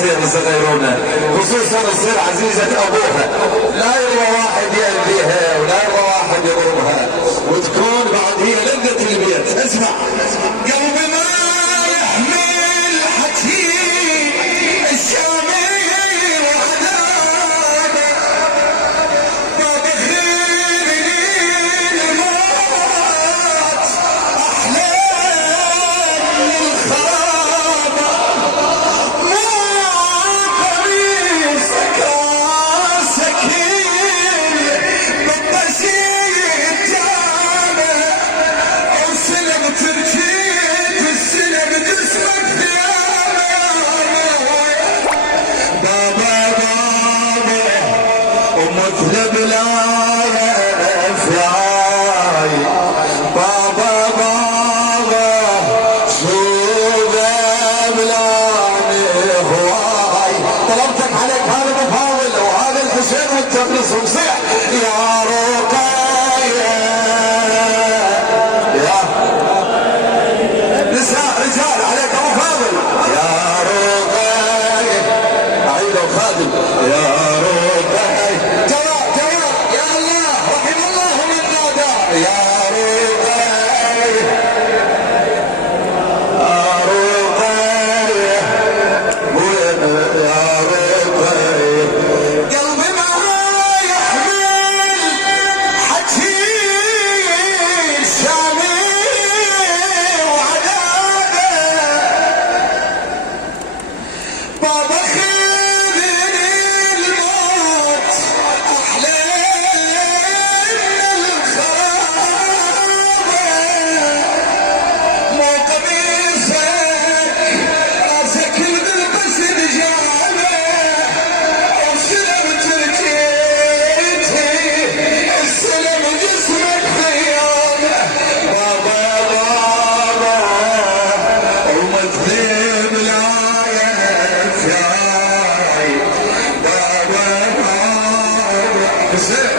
تصير صغيرونه، خصوصا تصير عزيزة ابوها، لا يرضى واحد يأذيها ولا يرضى واحد يضربها، وتكون بعد هي لذة البيت. اسمع. قلبي ما يحمل حكيم الشامي وعذابه، ما بخيل الموت احلى من الخرابه، مو قميصك سكين بالطشيت جامه، او سلم تركيب السلم جسمك ثيابه. بابا بابا ومثل بلاية افعاي، بابا بابا شوفه بلاني هواي. طلبتك عليك هذا ابو فاضل وهذا الحسين وانت بنصهم صيح يا رقية. يا نساء رجال عليك ابو فاضل يا رقية. اعيد الخادم يا رقية. جواب جواب يا الله رحم الله من نادى يا رقية يا رقية يا رقية. قلبي ما يحمل حكي شامي وعذابه، بابا خذني الموت احلى من الخرابه، مو قميصك راسك البس بجامه، او سلم تركيتي السلم جسمك خيامه. بابا بابا ومثل بلاية افعاي، بابا بابا حسين